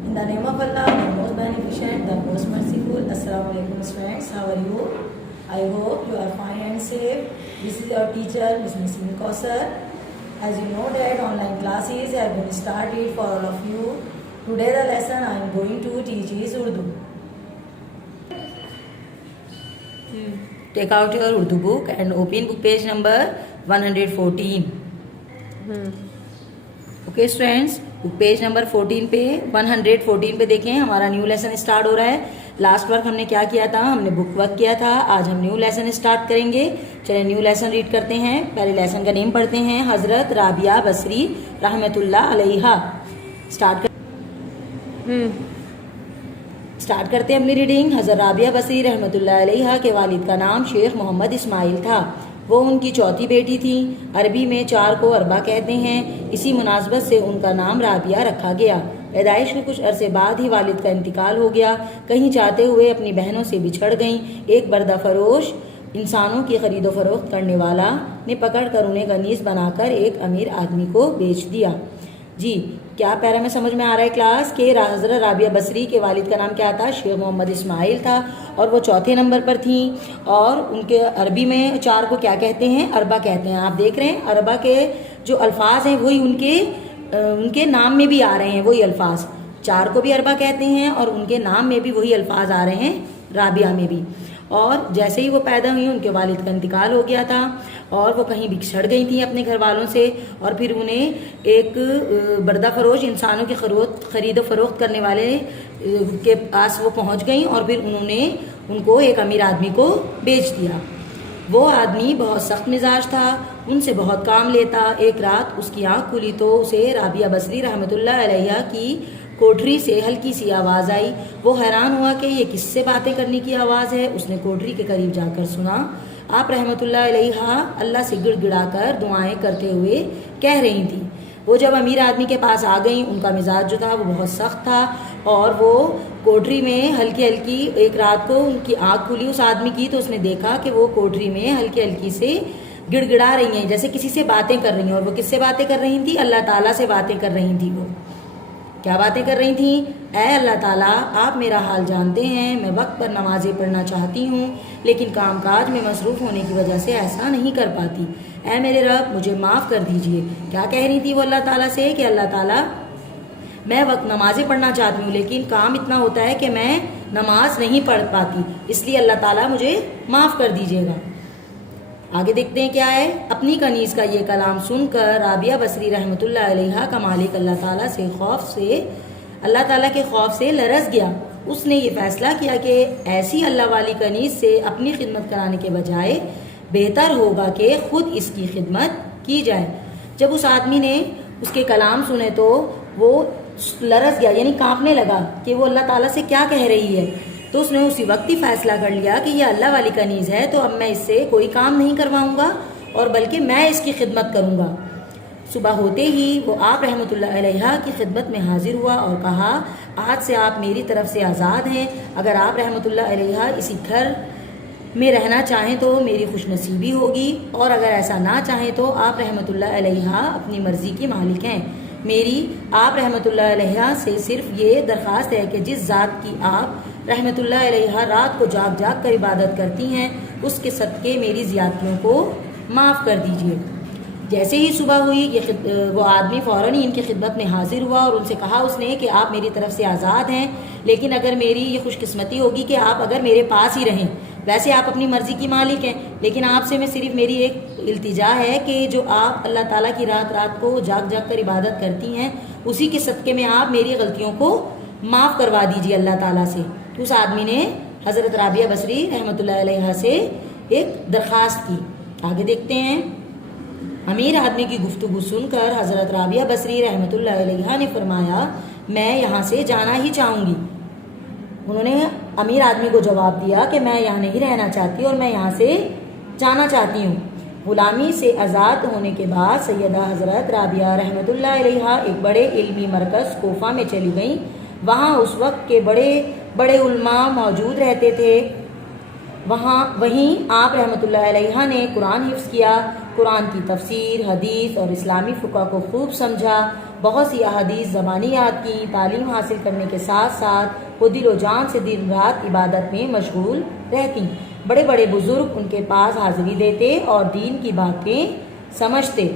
In the name of Allah, the most beneficent, the most merciful. Assalamu alaikum friends, how are you? I hope you are fine and safe. This is your teacher, Ms. Niseen Kausar. As you know that online classes have been started for all of you. Today the lesson I am going to teach is Urdu. Take out your Urdu book and open book page number 114. Okay students, page number 14 पे 114 पे देखें, हमारा new lesson start हो रहा है। Last work हमने क्या किया था, हमने बुक वर्क किया था। आज हम न्यू लेसन स्टार्ट करेंगे। चलिए न्यू लेसन रीड करते हैं। पहले लेसन का नेम पढ़ते हैं, हजरत राबिया बसरी रहमतुल्लाह अलैहा। स्टार्ट करते हैं अपनी रीडिंग। हजरत राबिया बसरी रहमतुल्लाह अलैहा के वालिद का नाम शेख मोहम्मद इस्माइल था। वो उनकी चौथी बेटी थी। अरबी में 4 को अरबा कहते हैं। इसी मुनासबत से उनका नाम राबिया रखा गया। पैदाइश के कुछ अरसे बाद ही वालिद का इंतकाल हो गया। कहीं जाते हुए अपनी बहनों से बिछड़ गईं। एक बर्दा फरोश इंसानों की खरीदो फरोख्त करने वाला ने पकड़कर उन्हें गनीज बनाकर एक अमीर आदमी को बेच दिया। जी, क्या पैरा में समझ में आ रहा है क्लास के हजरत राबिया बसरी के वालिद का नाम क्या था, शेख मोहम्मद इस्माइल था और वो चौथे नंबर पर थी। और उनके अरबी में 4 को क्या कहते हैं, अरबा कहते हैं। आप देख रहे हैं अरबा के जो अल्फाज हैं वही उनके नाम में भी आ रहे हैं। वही अल्फाज 4 को भी अरबा कहते हैं और उनके नाम में भी वही अल्फाज आ रहे हैं, राबिया में भी। और जैसे ही वो पैदा हुई उनके वालिद का इंतकाल हो गया था और वो कहीं बिछड़ गई थी अपने घर वालों से। और फिर उन्हें एक बर्दा फरोश इंसानों की खरीदो फरोख्त करने वाले के पास वो पहुंच गई और फिर उन्होंने उनको एक अमीर आदमी को बेच दिया। वो आदमी बहुत सख्त मिजाज था, उनसे बहुत काम लेता। एक रात उसकी आंख खुली तो उसे राबिया बसरी रहमतुल्लाह अलैहा की कोठरी से हल्की सी आवाज़ आई। वो हैरान हुआ कि ये किससे बातें करने की आवाज़ है। उसने कोठरी के करीब जाकर सुना, आप रहमतुल्लाह अलैहा अल्लाह से गिड़गिड़ाकर दुआएं करते हुए कह रही थी। वो जब अमीर आदमी के पास आ गई, उनका मिजाज जो था वो बहुत सख्त था और वो कोठरी में हल्की हल्की, एक रात को उनकी आँख खुली उस आदमी की तो उसने देखा कि वो कोठरी में हल्की हल्की से गिड़गिड़ा रही हैं, जैसे किसी से बातें कर रही हैं। और वो किससे बातें कर रही थी, अल्लाह ताला से बातें कर रही थी। वो क्या बातें कर रही थी, ऐ अल्लाह ताला आप मेरा हाल जानते हैं, मैं वक्त पर नमाजें पढ़ना चाहती हूँ लेकिन कामकाज में मसरूफ़ होने की वजह से ऐसा नहीं कर पाती। ऐ मेरे रब मुझे माफ़ कर दीजिए। क्या कह रही थी वो अल्लाह ताला से कि अल्लाह ताला मैं वक्त नमाजें पढ़ना चाहती हूँ लेकिन काम इतना होता है कि मैं नमाज नहीं पढ़ पाती, इसलिए अल्लाह ताला मुझे माफ़ कर दीजिएगा। आगे देखते हैं क्या है। अपनी कनीज़ का ये कलाम सुनकर राबिया बसरी रहमतुल्लाह अलैहा का मालिक अल्लाह ताला के खौफ से लरज़ गया। उसने ये फैसला किया कि ऐसी अल्लाह वाली कनीज़ से अपनी खिदमत कराने के बजाय बेहतर होगा कि खुद इसकी खिदमत की जाए। जब उस आदमी ने उसके कलाम सुने तो वो लरज़ गया, यानी कांपने लगा कि वो अल्लाह ताला से क्या कह रही है। तो उसने उसी वक्त ही फैसला कर लिया कि ये अल्लाह वाली कनीज़ है तो अब मैं इससे कोई काम नहीं करवाऊंगा और बल्कि मैं इसकी खिदमत करूंगा। सुबह होते ही वो आप रहमतुल्लाह अलैहा की खिदमत में हाजिर हुआ और कहा, आज से आप मेरी तरफ से आज़ाद हैं। अगर आप रहमतुल्लाह अलैहा इसी घर में रहना चाहें तो मेरी खुशनसीबी होगी और अगर ऐसा ना चाहें तो आप रहमतुल्लाह अलैहा अपनी मर्ज़ी की मालिक हैं। मेरी आप रहमतुल्लाह अलैहा से सिर्फ ये दरख्वास्त है कि जिस ज़ात की आप रहमतुल्लाह अलैहा रात को जाग जाग कर इबादत करती हैं उसके सदक़े मेरी ज़ियादतियों को माफ़ कर दीजिए। जैसे ही सुबह हुई वो आदमी फ़ौरन ही इनकी खिदमत में हाजिर हुआ और उनसे कहा उसने कि आप मेरी तरफ से आज़ाद हैं लेकिन अगर मेरी ये खुशकिस्मती होगी कि आप अगर मेरे पास ही रहें। वैसे आप अपनी मर्ज़ी की मालिक हैं लेकिन आपसे मैं सिर्फ मेरी एक इल्तिजा है कि जो आप अल्लाह ताला की रात रात को जाग जाग कर इबादत करती हैं उसी के सदक़े में आप मेरी गलतियों को माफ़ करवा दीजिए अल्लाह ताला से। तो उस आदमी ने हज़रत राबिया बसरी रहमतुल्लाह अलैहा से एक दरख्वास्त की। आगे देखते हैं। अमीर आदमी की गुफ्तगू सुनकर हज़रत राबिया बसरी रहमतुल्लाह अलैहा ने फरमाया, मैं यहाँ से जाना ही चाहूँगी। उन्होंने अमीर आदमी को जवाब दिया कि मैं यहाँ नहीं रहना चाहती और मैं यहाँ से जाना चाहती हूँ। गुलामी से आज़ाद होने के बाद सैयदा हज़रत राबिया रहमतुल्लाह अलैहा एक बड़े इल्मी मरकज़ कोफा में चली गईं। वहाँ उस वक्त के बड़े बड़े उल्मा मौजूद रहते थे। वहीं आप रहमतुल्लाह अलैहा ने कुरान हिफ्ज़ किया, कुरान की तफसीर, हदीस और इस्लामी फ़ुक़हा को खूब समझा। بہت سی احادیث زبانی یاد کی، تعلیم حاصل کرنے کے ساتھ ساتھ وہ دل و جان سے دن رات عبادت میں مشغول رہتی۔ بڑے بڑے بزرگ ان کے پاس حاضری دیتے اور دین کی باتیں سمجھتے۔